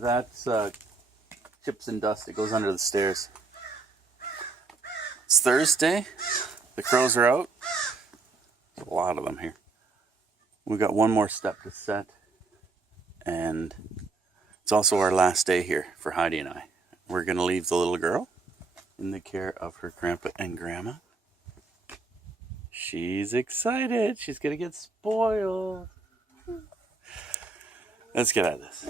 That's chips and dust. It goes under the stairs. It's Thursday. The crows are out. There's a lot of them here. We've got one more step to set. And it's also our last day here for Heidi and I. We're going to leave the little girl in the care of her grandpa and grandma. She's excited. She's going to get spoiled. Let's get at this.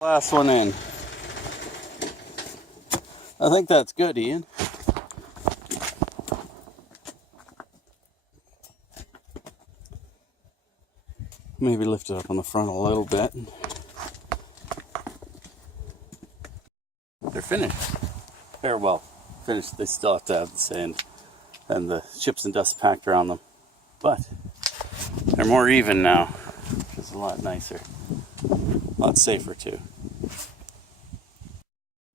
Last one in. I think that's good, Ian. Maybe lift it up on the front a little bit. They're finished. They're well finished. They still have to have the sand and the chips and dust packed around them. But they're more even now, which is a lot nicer. A lot safer too.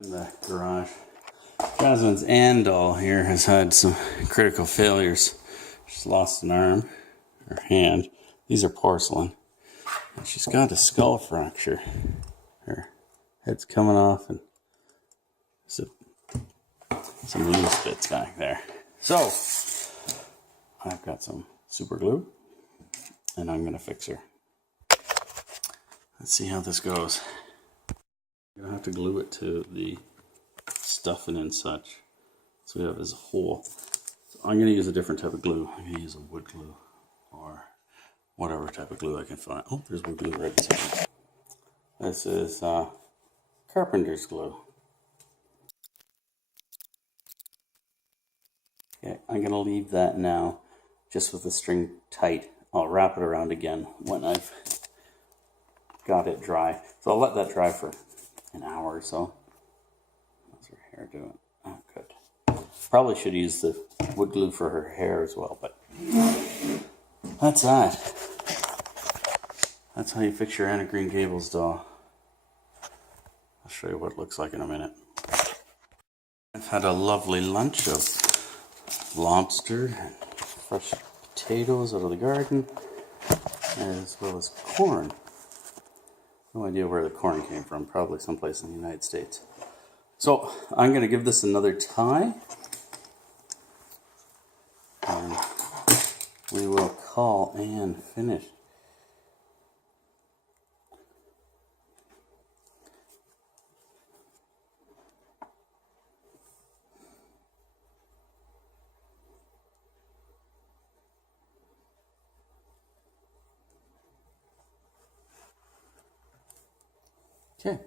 In the garage. Jasmine's Andal here has had some critical failures. She's lost an arm, her hand. These are porcelain. And she's got a skull fracture. Her head's coming off and some loose bits back there. So, I've got some super glue and I'm going to fix her. Let's see how this goes. I'm going to have to glue it to the stuffing and such. So we have this hole. So I'm going to use a different type of glue. I'm going to use a wood glue or whatever type of glue I can find. Oh, there's wood glue right beside. This is carpenter's glue. Okay, I'm going to leave that now just with the string tight. I'll wrap it around again when I've got it dry. So I'll let that dry for an hour or so. How's her hair doing? Oh, good. Probably should use the wood glue for her hair as well, but that's that. That's how you fix your Anne of Green Gables doll. I'll show you what it looks like in a minute. I've had a lovely lunch of lobster and fresh potatoes out of the garden, as well as corn. No idea where the corn came from, probably someplace in the United States. So I'm going to give this another tie, and we will call Anne finished. Okay.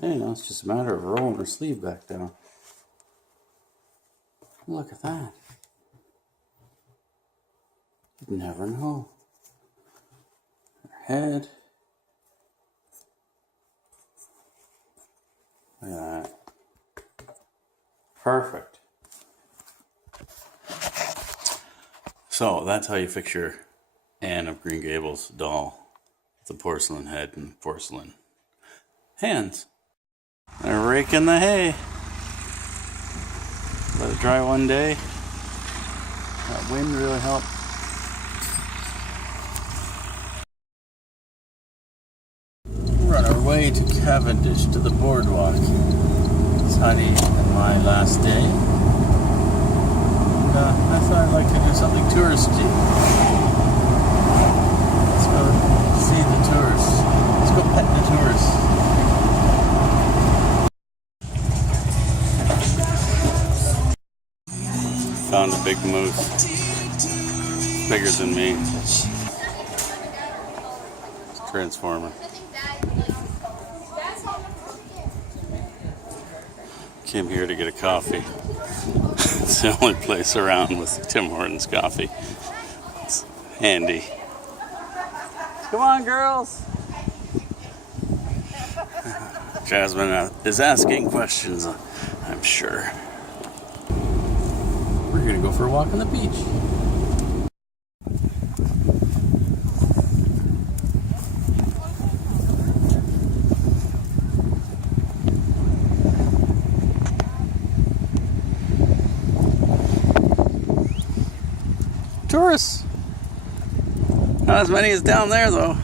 Hey, now it's just a matter of rolling her sleeve back down. Look at that. You'd never know. Her head. Look at that. Perfect. So that's how you fix your Anne of Green Gables doll. The porcelain head and porcelain hands. They're raking the hay. Let it dry one day. That wind really helped. We're on our way to Cavendish to the boardwalk. It's Heidi and my last day. And I thought I'd like to do something touristy. Let's go see the tourists. Let's go pet the tourists. Found a big moose. Bigger than me. It's Transformer. Came here to get a coffee. It's the only place around with Tim Hortons coffee. It's handy. Come on, girls. Jasmine is asking questions, I'm sure. We're gonna go for a walk on the beach. Tourists. Not as many as down there, though.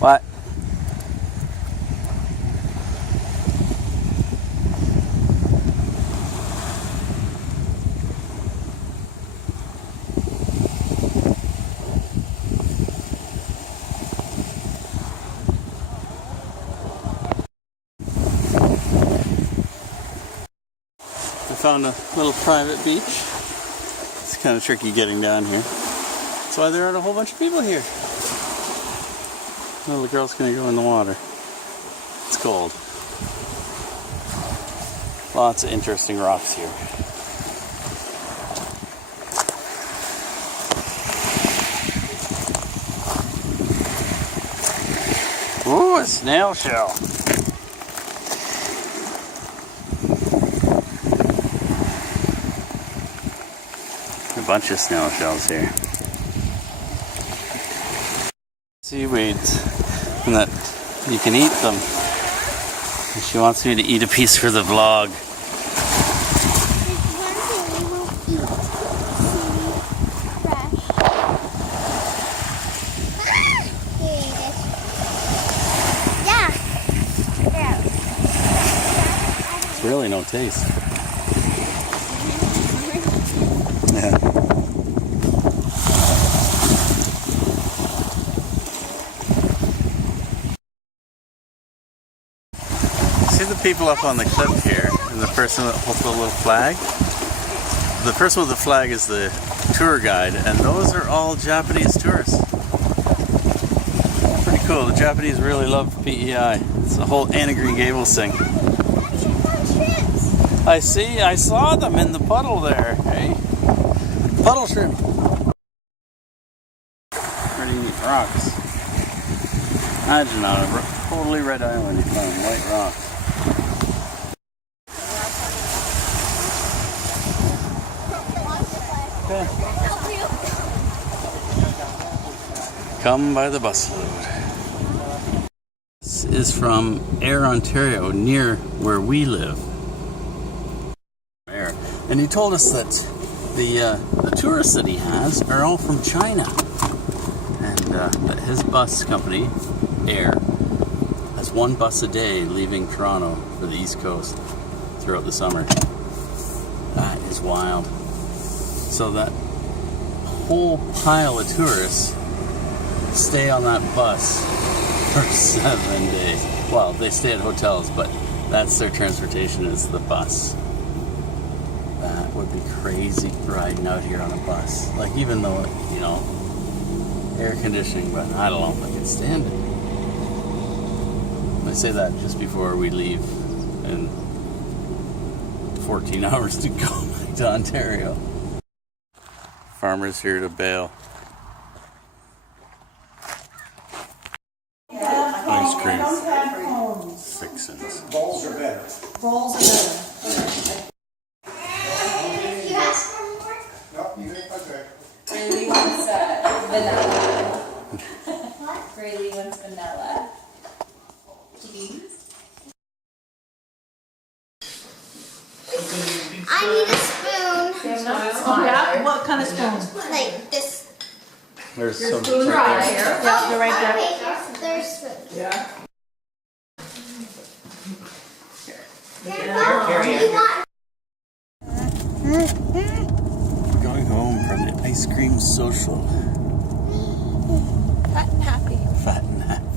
What? I found a little private beach. It's kind of tricky getting down here. That's why there aren't a whole bunch of people here. Well, the girl's gonna go in the water. It's cold. Lots of interesting rocks here. Ooh, a snail shell. A bunch of snail shells here. Seaweeds, and that you can eat them. And she wants me to eat a piece for the vlog. It's really no taste. Yeah. See the people up on the cliff here, and the person that holds the little flag? The person with the flag is the tour guide, and those are all Japanese tourists. Pretty cool. The Japanese really love PEI. It's the whole Anna Green Gables thing. I saw them in the puddle there, hey? Puddle shrimp. Pretty neat rocks. Imagine on a totally red island you find white rocks. Okay. Come by the busload. This is from Ayr, Ontario, near where we live. Ayr. And he told us that the tourists that he has are all from China. And that his bus company, Ayr, has one bus a day leaving Toronto for the East Coast throughout the summer. That is wild. So that whole pile of tourists stay on that bus for 7 days. Well, they stay at hotels, but that's their transportation, is the bus. That would be crazy riding out here on a bus. Like, even though, you know, air conditioning, but I don't know if I could stand it. I say that just before we leave, and 14 hours to go back to Ontario. Farmers here to bail. Ice cream. Fixins. Bowls are better. Rolls are better. You ask for more? No, you didn't. Okay. Rayleigh wants vanilla. What? Rayleigh wants vanilla. Please. I need a spoon. Oh, yeah? What kind of spoon? Like this. There's Your some spoon's right right there. here. Yep, they're right there. Okay, there's spoon. Yeah. Grandpa, do you want? Going home from the ice cream social. Fat and happy. Fat and happy.